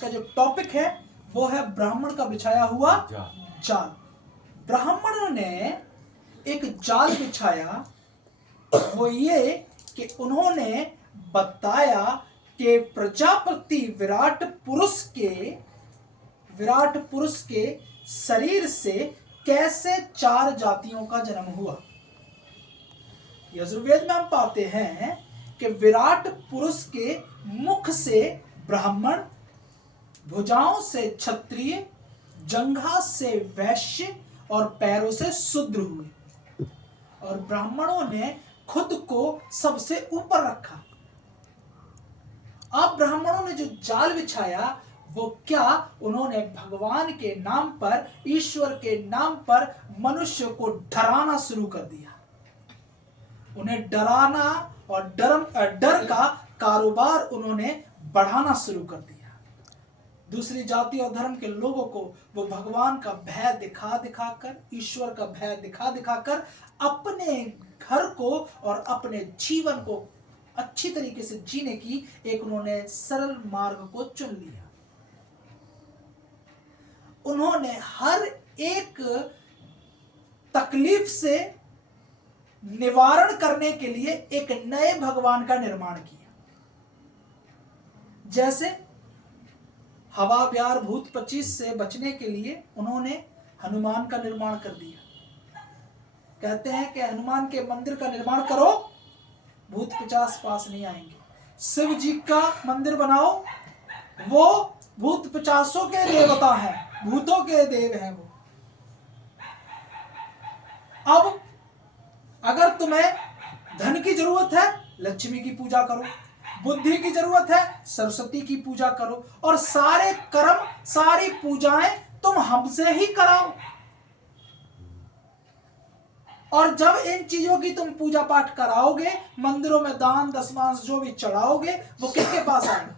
का जो टॉपिक है वो है ब्राह्मण का बिछाया हुआ जाल। ब्राह्मणों ने एक जाल बिछाया, वो ये कि उन्होंने बताया कि प्रजापति विराट पुरुष के शरीर से कैसे 4 जातियों का जन्म हुआ। यजुर्वेद में हम पाते हैं कि विराट पुरुष के मुख से ब्राह्मण, भुजाओं से क्षत्रिय, जंघा से वैश्य और पैरों से शूद्र हुए। और ब्राह्मणों ने खुद को सबसे ऊपर रखा। अब ब्राह्मणों ने जो जाल बिछाया वो क्या, उन्होंने भगवान के नाम पर, ईश्वर के नाम पर मनुष्य को डराना शुरू कर दिया। उन्हें डराना और डर का कारोबार उन्होंने बढ़ाना शुरू कर दिया। दूसरी जाति और धर्म के लोगों को वो भगवान का भय दिखा दिखाकर, ईश्वर का भय दिखा दिखाकर अपने घर को और अपने जीवन को अच्छी तरीके से जीने की एक उन्होंने सरल मार्ग को चुन लिया। उन्होंने हर एक तकलीफ से निवारण करने के लिए एक नए भगवान का निर्माण किया। जैसे हवा, ब्यार, भूत 25 से बचने के लिए उन्होंने हनुमान का निर्माण कर दिया। कहते हैं कि हनुमान के मंदिर का निर्माण करो, भूत 50 पास नहीं आएंगे। शिव जी का मंदिर बनाओ, वो भूत 50 के देवता हैं, भूतों के देव हैं वो। अब अगर तुम्हें धन की जरूरत है, लक्ष्मी की पूजा करो। बुद्धि की जरूरत है, सरस्वती की पूजा करो। और सारे कर्म, सारी पूजाएं तुम हमसे ही कराओ। और जब इन चीजों की तुम पूजा पाठ कराओगे, मंदिरों में दान दशमांश जो भी चढ़ाओगे, वो किसके पास आएगा?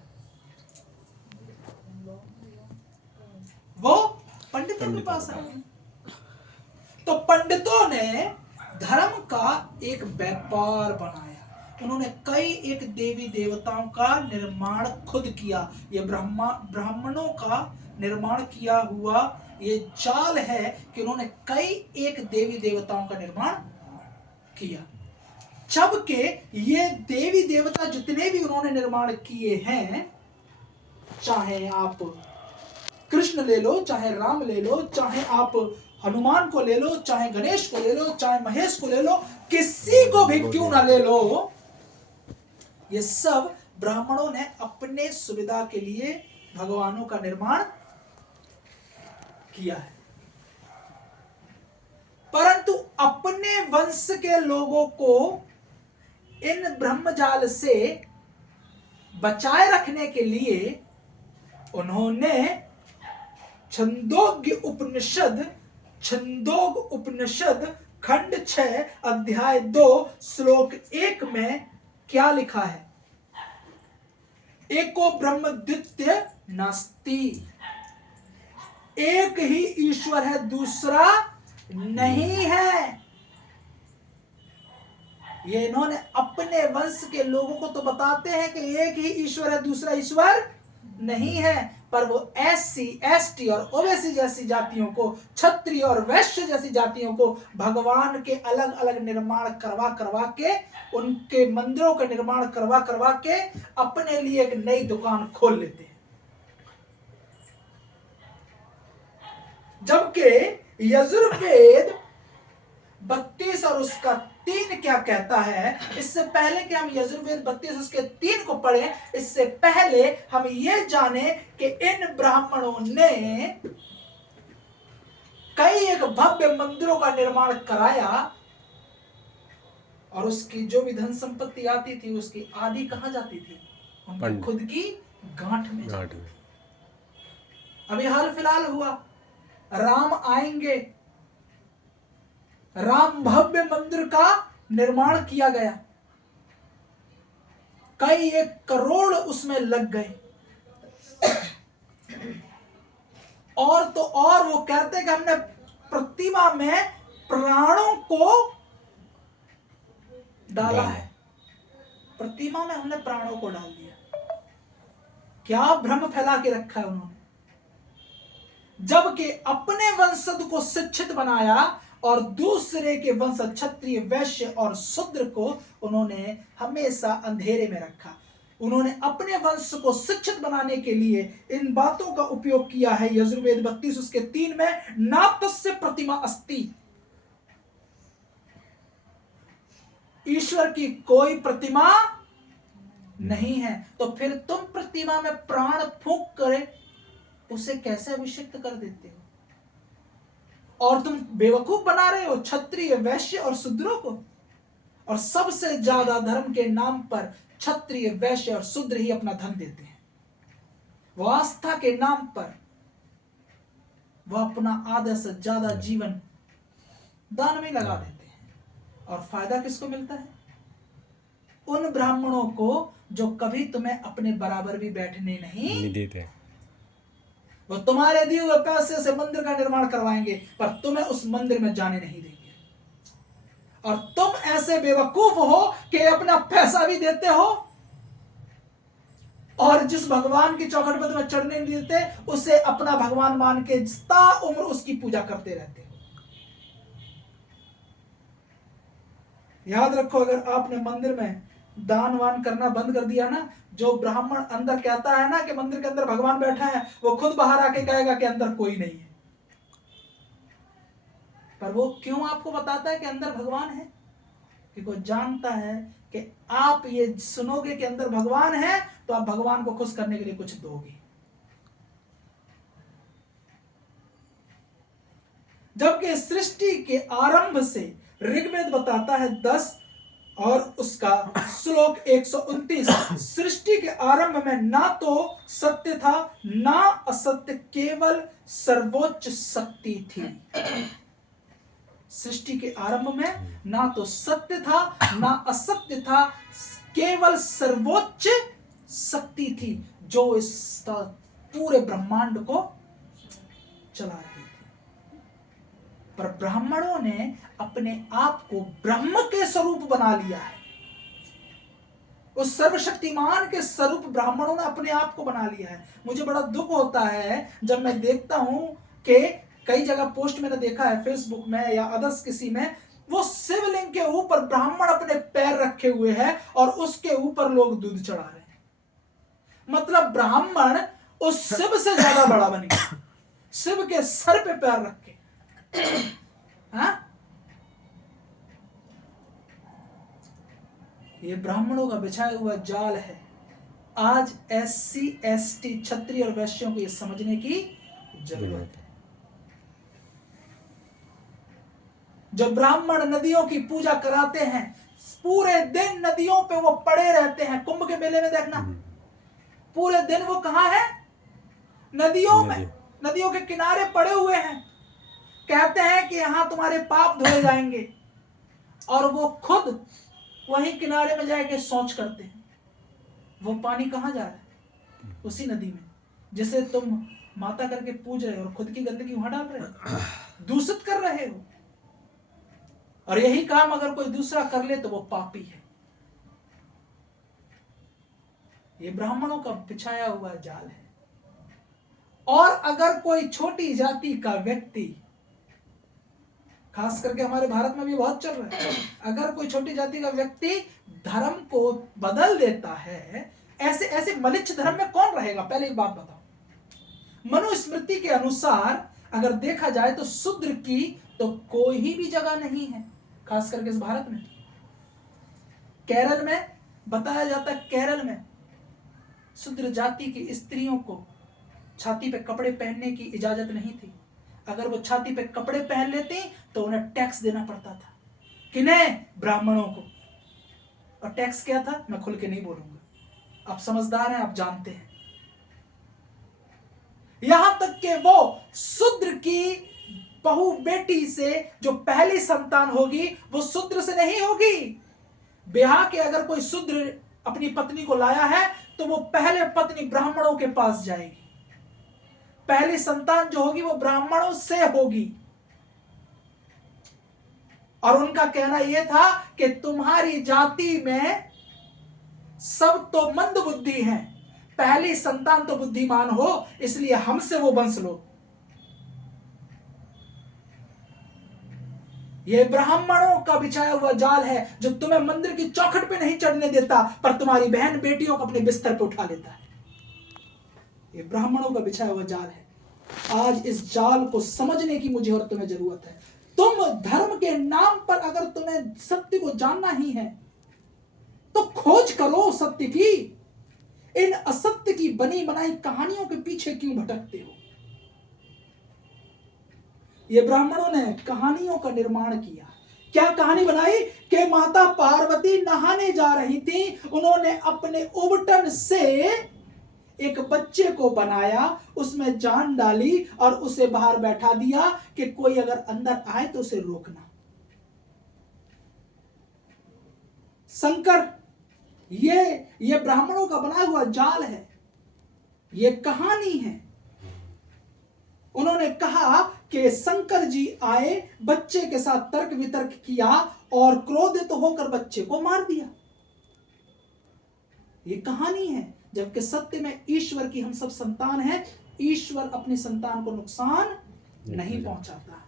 वो पंडितों के पास आएगा। तो पंडितों ने धर्म का एक व्यापार बनाया। उन्होंने कई एक देवी देवताओं का निर्माण खुद किया। ये ब्राह्मणों का निर्माण किया हुआ ये जाल है कि उन्होंने कई एक देवी देवताओं का निर्माण किया। जबकि ये देवी देवता जितने भी उन्होंने निर्माण किए हैं, चाहे आप कृष्ण ले लो, चाहे राम ले लो, चाहे आप हनुमान को ले लो, चाहे गणेश को ले लो, चाहे महेश को ले लो, किसी को भी क्यों ना ले लो, ये सब ब्राह्मणों ने अपने सुविधा के लिए भगवानों का निर्माण किया है। परंतु अपने वंश के लोगों को इन ब्रह्मजाल से बचाए रखने के लिए उन्होंने छंदोग उपनिषद खंड 6 अध्याय 2 श्लोक 1 में क्या लिखा है? एको ब्रह्म द्वितीय नास्ति। एक ही ईश्वर है, दूसरा नहीं है। ये इन्होंने अपने वंश के लोगों को तो बताते हैं कि एक ही ईश्वर है, दूसरा ईश्वर नहीं है, पर वो SC, ST और OBC जैसी जातियों को, क्षत्रिय और वैश्य जैसी जातियों को भगवान के अलग अलग निर्माण करवा के, उनके मंदिरों का निर्माण करवा के अपने लिए एक नई दुकान खोल लेते हैं। जबकि यजुर्वेद 32 और उसका 3 क्या कहता है? इससे पहले कि हम यजुर्वेद 32 उसके 3 को पढ़ें, इससे पहले हम ये जाने कि इन ब्राह्मणों ने कई एक भव्य मंदिरों का निर्माण कराया और उसकी जो भी धन संपत्ति आती थी उसकी आधी कहां जाती थी? उनकी खुद की गांठ में। अभी हाल फिलहाल हुआ, राम आएंगे, राम भव्य मंदिर का निर्माण किया गया, कई 1 करोड़ उसमें लग गए। और तो और वो कहते हैं कि हमने प्रतिमा में प्राणों को डाला है, प्रतिमा में हमने प्राणों को डाल दिया। क्या भ्रम फैला के रखा है उन्होंने, जबकि अपने वंशज को शिक्षित बनाया और दूसरे के वंशज क्षत्रिय, वैश्य और शूद्र को उन्होंने हमेशा अंधेरे में रखा। उन्होंने अपने वंश को शिक्षित बनाने के लिए इन बातों का उपयोग किया है। यजुर्वेद 32:3 में नातस्य प्रतिमा अस्ति, ईश्वर की कोई प्रतिमा नहीं है। तो फिर तुम प्रतिमा में प्राण फूंक करे उसे कैसे अभिषिक्त कर देते हो? और तुम बेवकूफ बना रहे हो क्षत्रिय, वैश्य और शूद्रों को। और सबसे ज्यादा धर्म के नाम पर क्षत्रिय, वैश्य और शूद्र ही अपना धन देते हैं। वो आस्था के नाम पर वो अपना आधा से ज्यादा जीवन दान में लगा देते हैं। और फायदा किसको मिलता है? उन ब्राह्मणों को जो कभी तुम्हें अपने बराबर भी बैठने नहीं देते। वो तुम्हारे दिए हुए पैसे से मंदिर का निर्माण करवाएंगे, पर तुम्हें उस मंदिर में जाने नहीं देंगे। और तुम ऐसे बेवकूफ हो कि अपना पैसा भी देते हो और जिस भगवान की चौखट पर तुम्हें चढ़ने नहीं देते उसे अपना भगवान मान के ता उम्र उसकी पूजा करते रहते हो। याद रखो, अगर आपने मंदिर में दान वान करना बंद कर दिया ना, जो ब्राह्मण अंदर कहता है ना कि मंदिर के अंदर भगवान बैठा है, वो खुद बाहर आके कहेगा कि अंदर कोई नहीं है। पर वो क्यों आपको बताता है कि अंदर भगवान है? क्योंकि वो जानता है कि आप ये सुनोगे कि अंदर भगवान है तो आप भगवान को खुश करने के लिए कुछ दोगे। जबकि सृष्टि के आरंभ से ऋग्वेद बताता है 10 और उसका श्लोक 129, सृष्टि के आरंभ में ना तो सत्य था ना असत्य, केवल सर्वोच्च शक्ति थी। सृष्टि के आरंभ में ना तो सत्य था ना असत्य था, केवल सर्वोच्च शक्ति थी जो इस पूरे ब्रह्मांड को चला रही थी। पर ब्राह्मणों ने अपने आप को ब्रह्म के स्वरूप बना लिया है। उस सर्वशक्तिमान के स्वरूप ब्राह्मणों ने अपने आप को बना लिया है। मुझे बड़ा दुख होता है जब मैं देखता हूं कि कई जगह पोस्ट मैंने देखा है फेसबुक में या अदर्स किसी में, वो शिवलिंग के ऊपर ब्राह्मण अपने पैर रखे हुए हैं और उसके ऊपर लोग दूध चढ़ा रहे हैं। मतलब ब्राह्मण उस शिव से ज्यादा बड़ा बन गया, शिव के सर पे पैर रख के। हाँ? ये ब्राह्मणों का बिछाया हुआ जाल है। आज SC ST क्षत्रिय और वैश्यों को ये समझने की जरूरत है। जो ब्राह्मण नदियों की पूजा कराते हैं, पूरे दिन नदियों पे वो पड़े रहते हैं। कुंभ के मेले में देखना, पूरे दिन वो कहां है? नदियों में, नदियों के किनारे पड़े हुए हैं। कहते हैं कि यहां तुम्हारे पाप धोए जाएंगे, और वो खुद वहीं किनारे में जाके शौच करते हैं। वो पानी कहां जा रहा है? उसी नदी में जिसे तुम माता करके पूज रहे हो और खुद की गंदगी वहां डाल रहे हो, दूषित कर रहे हो। और यही काम अगर कोई दूसरा कर ले तो वो पापी है। ये ब्राह्मणों का बिछाया हुआ जाल है। और अगर कोई छोटी जाति का व्यक्ति, खास करके हमारे भारत में भी बहुत चल रहा है, अगर कोई छोटी जाति का व्यक्ति धर्म को बदल देता है, ऐसे ऐसे मलिच्छ धर्म में कौन रहेगा? पहले एक बात बताओ। मनुस्मृति के अनुसार अगर देखा जाए तो शूद्र की तो कोई भी जगह नहीं है, खास करके इस भारत में। केरल में बताया जाता है, केरल में शूद्र जाति की स्त्रियों को छाती पे कपड़े पहनने की इजाजत नहीं थी। अगर वो छाती पे कपड़े पहन लेती तो उन्हें टैक्स देना पड़ता था। किन्हें? ब्राह्मणों को। और टैक्स क्या था? मैं खुल के नहीं बोलूंगा, आप समझदार हैं, आप जानते हैं। यहां तक कि वो शूद्र की बहू बेटी से जो पहली संतान होगी वो शूद्र से नहीं होगी। ब्याह के अगर कोई शूद्र अपनी पत्नी को लाया है तो वो पहले पत्नी ब्राह्मणों के पास जाएगी। पहली संतान जो होगी वो ब्राह्मणों से होगी। और उनका कहना यह था कि तुम्हारी जाति में सब तो मंद बुद्धि है, पहली संतान तो बुद्धिमान हो, इसलिए हमसे वो वंश लो। ये ब्राह्मणों का बिछाया हुआ जाल है जो तुम्हें मंदिर की चौखट पे नहीं चढ़ने देता, पर तुम्हारी बहन बेटियों को अपने बिस्तर पे उठा लेता है। ये ब्राह्मणों का बिछाया हुआ जाल है। आज इस जाल को समझने की मुझे और तुम्हें जरूरत है। तुम धर्म के नाम पर अगर तुम्हें सत्य को जानना ही है तो खोज करो सत्य की। इन असत्य की बनी बनाई कहानियों के पीछे क्यों भटकते हो? ये ब्राह्मणों ने कहानियों का निर्माण किया। क्या कहानी बनाई कि माता पार्वती नहाने जा रही थी, उन्होंने अपने उबटन से एक बच्चे को बनाया, उसमें जान डाली और उसे बाहर बैठा दिया कि कोई अगर अंदर आए तो उसे रोकना। शंकर, ये ब्राह्मणों का बना हुआ जाल है, ये कहानी है। उन्होंने कहा कि शंकर जी आए, बच्चे के साथ तर्क वितर्क किया और क्रोधित होकर बच्चे को मार दिया। ये कहानी है, जबकि सत्य में ईश्वर की हम सब संतान हैं। ईश्वर अपनी संतान को नुकसान नहीं पहुंचाता।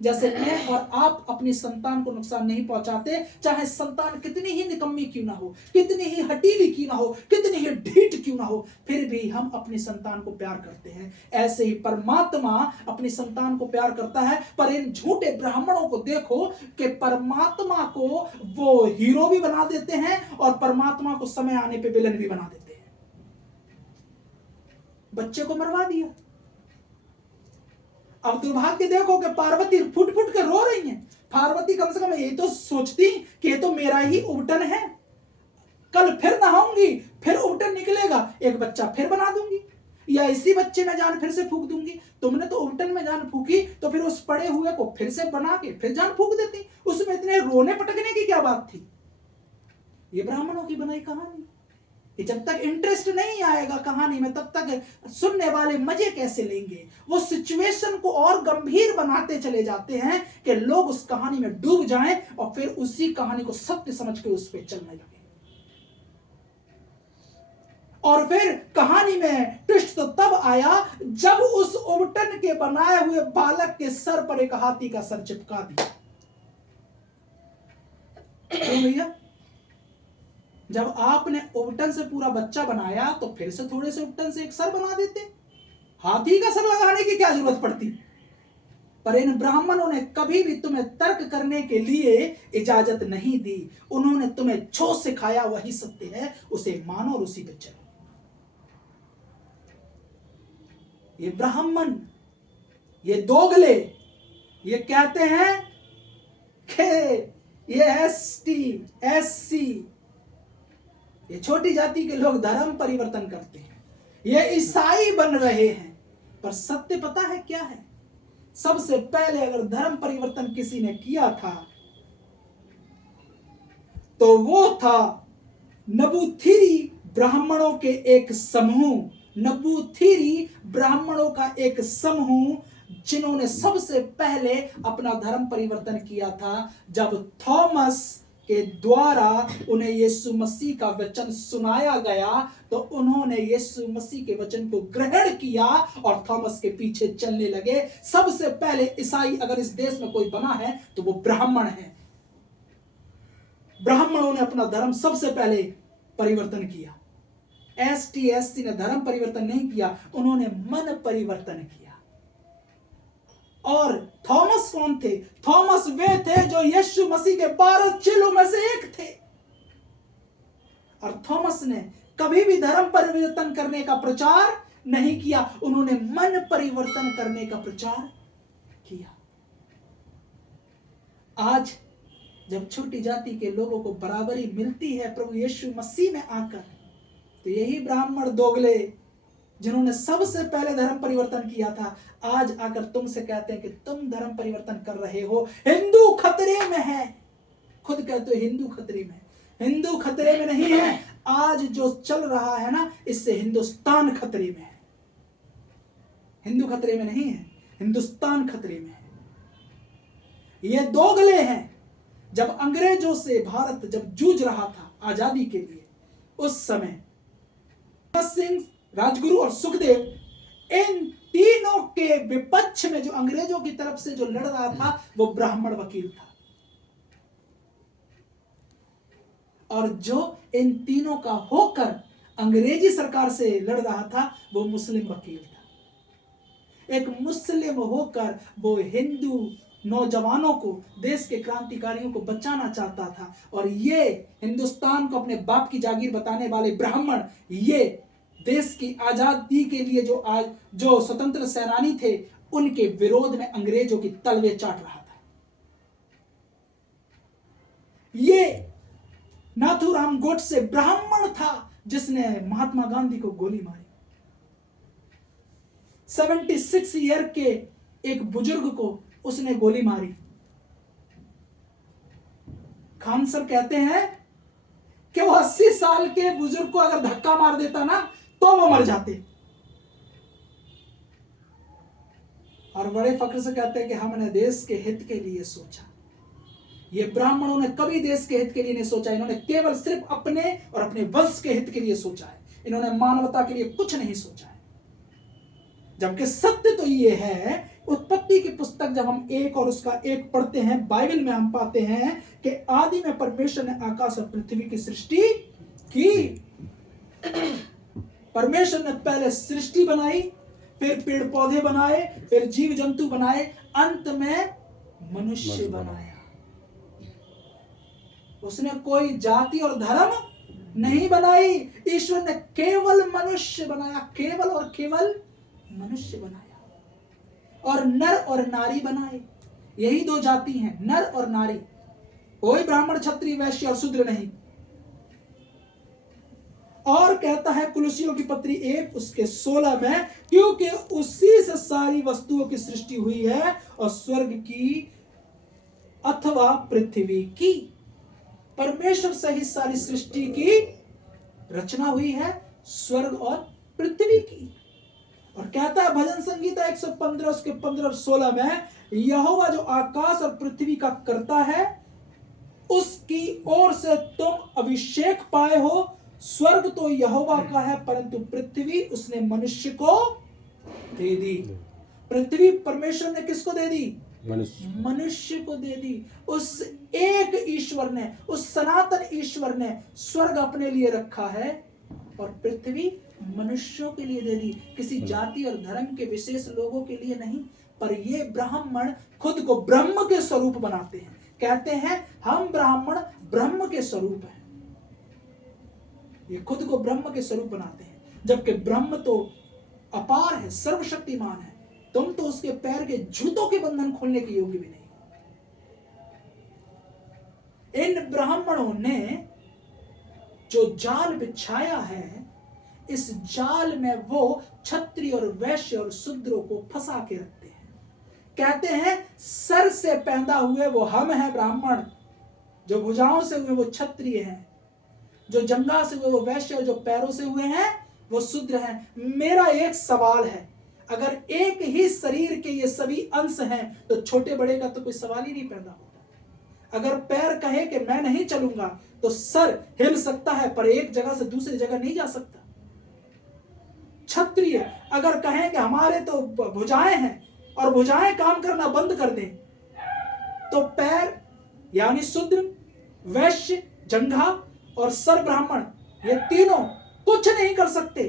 जैसे मैं और आप अपनी संतान को नुकसान नहीं पहुंचाते, चाहे संतान कितनी ही निकम्मी क्यों ना हो, कितनी ही हटीली क्यों ना हो, कितनी ही ढीठ क्यों ना हो, फिर भी हम अपनी संतान को प्यार करते हैं। ऐसे ही परमात्मा अपनी संतान को प्यार करता है। पर इन झूठे ब्राह्मणों को देखो कि परमात्मा को वो हीरो भी बना देते हैं और परमात्मा को समय आने पर विलन भी बना देते हैं। बच्चे को मरवा दिया। अब दुर्भाग्य देखो कि पार्वती फुट फुट के रो रही हैं। पार्वती कम से कम ये तो सोचती कि ये तो मेरा ही उबटन है, कल फिर नहाऊंगी, फिर उबटन निकलेगा, एक बच्चा फिर बना दूंगी, या इसी बच्चे में जान फिर से फूंक दूंगी। तुमने तो उबटन में जान फूंकी, तो फिर उस पड़े हुए को फिर से बना के फिर जान फूंक देती। उसमें इतने रोने पटकने की क्या बात थी? ये ब्राह्मणों की बनाई कहानी कि जब तक इंटरेस्ट नहीं आएगा कहानी में, तब तक सुनने वाले मजे कैसे लेंगे? वो सिचुएशन को और गंभीर बनाते चले जाते हैं कि लोग उस कहानी में डूब जाएं और फिर उसी कहानी को सत्य समझ के उस पर चलने लगे। और फिर कहानी में ट्विस्ट तो तब आया जब उस उबटन के बनाए हुए बालक के सर पर एक हाथी का सर चिपका दिया। क्यों भैया? जब आपने उबटन से पूरा बच्चा बनाया तो फिर से थोड़े से उबटन से एक सर बना देते। हाथी का सर लगाने की क्या जरूरत पड़ती? पर इन ब्राह्मणों ने कभी भी तुम्हें तर्क करने के लिए इजाजत नहीं दी। उन्होंने तुम्हें जो सिखाया वही सत्य है, उसे मानो और उसी पे चलो। ये ब्राह्मण, ये दोगले, ये कहते हैं कि ये एसटी एससी, ये छोटी जाति के लोग धर्म परिवर्तन करते हैं, ये ईसाई बन रहे हैं। पर सत्य पता है क्या है? सबसे पहले अगर धर्म परिवर्तन किसी ने किया था तो वो था नबूथिरी ब्राह्मणों के एक समूह। नबूथिरी ब्राह्मणों का एक समूह जिन्होंने सबसे पहले अपना धर्म परिवर्तन किया था। जब थॉमस के द्वारा उन्हें यीशु मसीह का वचन सुनाया गया तो उन्होंने यीशु मसीह के वचन को ग्रहण किया और थॉमस के पीछे चलने लगे। सबसे पहले ईसाई अगर इस देश में कोई बना है तो वो ब्राह्मण है। ब्राह्मणों ने अपना धर्म सबसे पहले परिवर्तन किया। एसटी एससी ने धर्म परिवर्तन नहीं किया, उन्होंने मन परिवर्तन किया। और थॉमस कौन थे? थॉमस वे थे जो यीशु मसीह के 12 चेलों में से एक थे। और थॉमस ने कभी भी धर्म परिवर्तन करने का प्रचार नहीं किया, उन्होंने मन परिवर्तन करने का प्रचार किया। आज जब छोटी जाति के लोगों को बराबरी मिलती है प्रभु यीशु मसीह में आकर, तो यही ब्राह्मण दोगले जिन्होंने सबसे पहले धर्म परिवर्तन किया था, आज आकर तुमसे कहते हैं कि तुम धर्म परिवर्तन कर रहे हो, हिंदू खतरे में है। खुद कहते हो हिंदू खतरे में। हिंदू खतरे में नहीं है। आज जो चल रहा है ना, इससे हिंदुस्तान खतरे में है। हिंदू खतरे में नहीं है, हिंदुस्तान खतरे में है। ये दोगले हैं। जब अंग्रेजों से भारत जब जूझ रहा था आजादी के लिए, उस समय भगत सिंह, राजगुरु और सुखदेव, इन तीनों के विपक्ष में जो अंग्रेजों की तरफ से जो लड़ रहा था वो ब्राह्मण वकील था, और जो इन तीनों का होकर अंग्रेजी सरकार से लड़ रहा था वो मुस्लिम वकील था। एक मुस्लिम होकर वो हिंदू नौजवानों को, देश के क्रांतिकारियों को बचाना चाहता था, और ये हिंदुस्तान को अपने बाप की जागीर बताने वाले ब्राह्मण, ये देश की आजादी के लिए जो स्वतंत्र सेनानी थे, उनके विरोध में अंग्रेजों की तलवे चाट रहा था। ये नाथूराम गोडसे ब्राह्मण था जिसने महात्मा गांधी को गोली मारी। 76 ईयर के एक बुजुर्ग को उसने गोली मारी। खान सर कहते हैं कि वो 80 साल के बुजुर्ग को अगर धक्का मार देता ना तो वो मर जाते, और बड़े फख्र से कहते हैं कि हमने देश के हित के लिए सोचा। ये ब्राह्मणों ने कभी देश के हित के लिए नहीं सोचा, इन्होंने केवल सिर्फ अपने और अपने वंश के हित के लिए सोचा है, इन्होंने मानवता के लिए कुछ नहीं सोचा है। जबकि सत्य तो ये है, उत्पत्ति की पुस्तक जब हम 1 और उसका 1 पढ़ते हैं, बाइबल में हम पाते हैं कि आदि में परमेश्वर ने आकाश और पृथ्वी की सृष्टि की। परमेश्वर ने पहले सृष्टि बनाई, फिर पेड़ पौधे बनाए, फिर जीव जंतु बनाए, अंत में मनुष्य बनाया। उसने कोई जाति और धर्म नहीं बनाई, ईश्वर ने केवल मनुष्य बनाया, केवल और केवल मनुष्य बनाया, और नर और नारी बनाए। यही 2 जाति हैं, नर और नारी, कोई ब्राह्मण क्षत्रिय वैश्य और शूद्र नहीं। और कहता है कुलुसियों की पत्री 1 उसके 16 में, क्योंकि उसी से सारी वस्तुओं की सृष्टि हुई है, और स्वर्ग की अथवा पृथ्वी की। परमेश्वर से ही सारी सृष्टि की रचना हुई है, स्वर्ग और पृथ्वी की। और कहता है भजन संगीता 115 उसके 15 और 16 में, यहोवा जो आकाश और पृथ्वी का करता है, उसकी ओर से तुम अभिषेक पाए हो। स्वर्ग तो यहोवा का है, परंतु पृथ्वी उसने मनुष्य को दे दी। पृथ्वी परमेश्वर ने किसको दे दी? मनुष्य को दे दी। उस एक ईश्वर ने, उस सनातन ईश्वर ने स्वर्ग अपने लिए रखा है और पृथ्वी मनुष्यों के लिए दे दी, किसी जाति और धर्म के विशेष लोगों के लिए नहीं। पर ये ब्राह्मण खुद को ब्रह्म के स्वरूप बनाते हैं, कहते हैं हम ब्राह्मण ब्रह्म के स्वरूप हैं। ये खुद को ब्रह्म के स्वरूप बनाते हैं, जबकि ब्रह्म तो अपार है, सर्वशक्तिमान है। तुम तो उसके पैर के जूतों के बंधन खोलने के योग्य भी नहीं। इन ब्राह्मणों ने जो जाल बिछाया है, इस जाल में वो क्षत्रिय और वैश्य और शूद्रों को फंसा के रखते हैं। कहते हैं सर से पैदा हुए वो हम हैं ब्राह्मण, जो भुजाओं से हुए वो क्षत्रिय हैं, जो जंघा से हुए वो वैश्य, और जो पैरों से हुए हैं वो शूद्र हैं। मेरा एक सवाल है, अगर एक ही शरीर के ये सभी अंश हैं तो छोटे बड़े का तो कोई सवाल ही नहीं पैदा होता। अगर पैर कहे कि मैं नहीं चलूंगा तो सर हिल सकता है, पर एक जगह से दूसरी जगह नहीं जा सकता। क्षत्रिय अगर कहें कि हमारे तो भुजाएं हैं और भुजाएं काम करना बंद कर दें, तो पैर यानी शूद्र, वैश्य, जंघा और सर ब्राह्मण, ये तीनों कुछ नहीं कर सकते,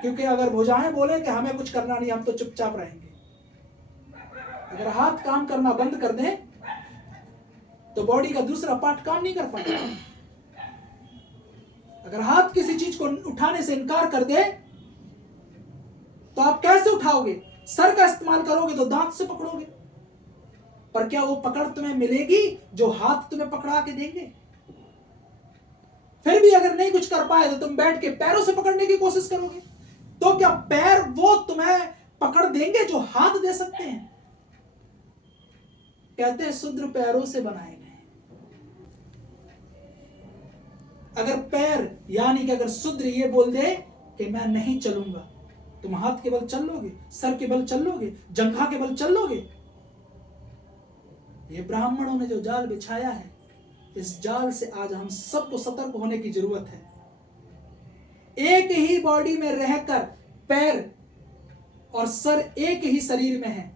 क्योंकि अगर भुजाएं बोले कि हमें कुछ करना नहीं, हम तो चुपचाप रहेंगे। अगर हाथ काम करना बंद कर दें तो बॉडी का दूसरा पार्ट काम नहीं कर पाएगा। अगर हाथ किसी चीज को उठाने से इनकार कर दे तो आप कैसे उठाओगे? सर का इस्तेमाल करोगे तो दांत से पकड़ोगे, पर क्या वो पकड़ तुम्हें मिलेगी जो हाथ तुम्हें पकड़ा के देंगे? फिर भी अगर नहीं कुछ कर पाए तो तुम बैठ के पैरों से पकड़ने की कोशिश करोगे, तो क्या पैर वो तुम्हें पकड़ देंगे जो हाथ दे सकते हैं? कहते हैं शूद्र पैरों से बनाए गए। अगर पैर यानी कि अगर शूद्र ये बोल दे कि मैं नहीं चलूंगा, तुम हाथ के बल चल लोगे, सर के बल चल लोगे, जंघा के बल चल लोगे? ये ब्राह्मणों ने जो जाल बिछाया है, इस जाल से आज हम सबको सतर्क होने की जरूरत है। एक ही बॉडी में रहकर पैर और सर एक ही शरीर में है,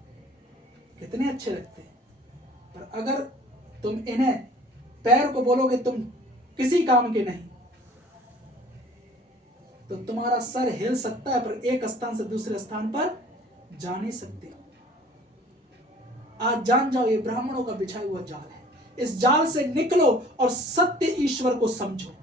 कितने अच्छे लगते हैं। पर अगर तुम इन्हें पैर को बोलोगे तुम किसी काम के नहीं, तो तुम्हारा सर हिल सकता है पर एक स्थान से दूसरे स्थान पर जा नहीं सकते। आज जान जाओ ये ब्राह्मणों का बिछाया हुआ जाल है। इस जाल से निकलो और सत्य ईश्वर को समझो।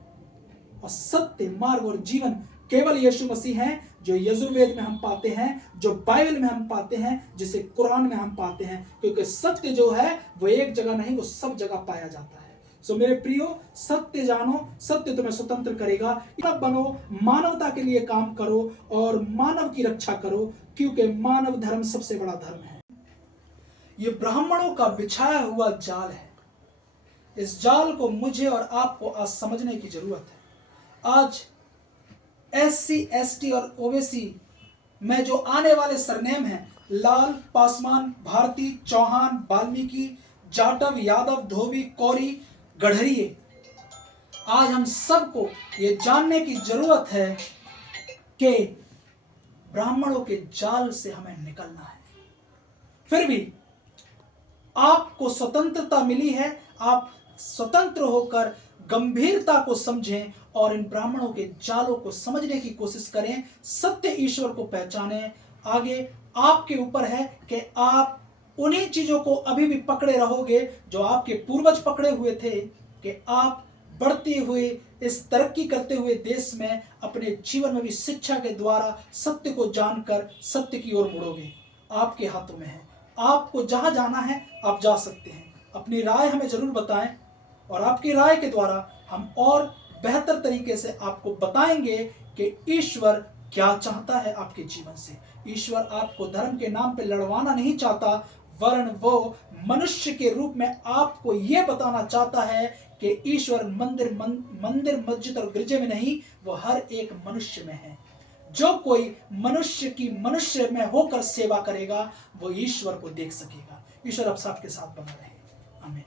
और सत्य मार्ग और जीवन केवल यीशु मसीह है, जो यजुर्वेद में हम पाते हैं, जो बाइबल में हम पाते हैं, जिसे कुरान में हम पाते हैं। क्योंकि सत्य जो है वो एक जगह नहीं, वो सब जगह पाया जाता है। सो मेरे प्रियो, सत्य जानो, सत्य तुम्हें स्वतंत्र करेगा। तब बनो, मानवता के लिए काम करो और मानव की रक्षा करो, क्योंकि मानव धर्म सबसे बड़ा धर्म है। ये ब्राह्मणों का बिछाया हुआ जाल है। इस जाल को मुझे और आपको आज समझने की जरूरत है। आज SC, ST और OBC में जो आने वाले सरनेम हैं, लाल, पासवान, भारती, चौहान, वाल्मीकि, जाटव, यादव, धोबी, कौरी, गढ़रिये, आज हम सबको ये जानने की जरूरत है कि ब्राह्मणों के जाल से हमें निकलना है। फिर भी आपको स्वतंत्रता मिली है, आप स्वतंत्र होकर गंभीरता को समझें और इन ब्राह्मणों के जालों को समझने की कोशिश करें, सत्य ईश्वर को पहचानें। आगे आपके ऊपर है कि आप उन्हीं चीजों को अभी भी पकड़े रहोगे जो आपके पूर्वज पकड़े हुए थे, कि आप बढ़ते हुए इस तरक्की करते हुए देश में अपने जीवन में भी शिक्षा के द्वारा सत्य को जानकर सत्य की ओर मुड़ोगे। आपके हाथों में है, आपको जहां जाना है आप जा सकते हैं। अपनी राय हमें जरूर बताएं और आपकी राय के द्वारा हम और बेहतर तरीके से आपको बताएंगे कि ईश्वर क्या चाहता है आपके जीवन से। ईश्वर आपको धर्म के नाम पे लड़वाना नहीं चाहता, वरन वो मनुष्य के रूप में आपको यह बताना चाहता है कि ईश्वर मंदिर मस्जिद और गिरजे में नहीं, वो हर एक मनुष्य में है। जो कोई मनुष्य में होकर सेवा करेगा वो ईश्वर को देख सकेगा। ईश्वर आप सबके साथ बना रहे। आमीन।